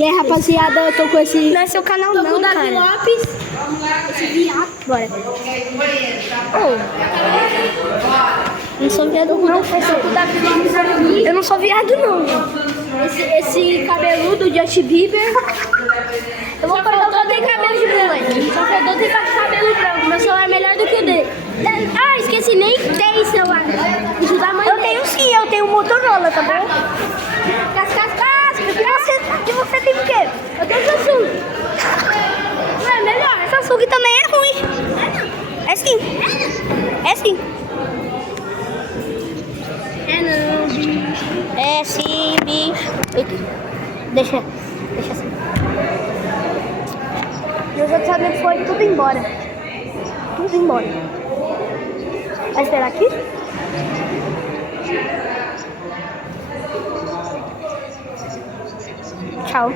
E aí, rapaziada, eu tô com esse... Não é seu canal tô não, com o Davi cara. Lopes. Esse viado. Bora. Não sou viado não, Tô com o Davi Lopes aqui. eu não sou viado não. Esse cabeludo de Justin Bieber. Eu vou cortar o cabelo de moleque. Só que eu tenho cabelo branco. Meu celular é melhor do que o dele. Ah, esqueci, nem tem celular. Isso da mãe Eu dele. tenho sim, eu tenho um Motorola, tá bom? Casca. E você tem o quê? Eu tenho Samsung. Não é melhor. Samsung também é ruim. É sim. É sim. É não, bicho. É sim, bicho. Eita. Deixa assim. Meus outros amigos foram tudo embora. Tudo embora. Vai esperar aqui? Tchau.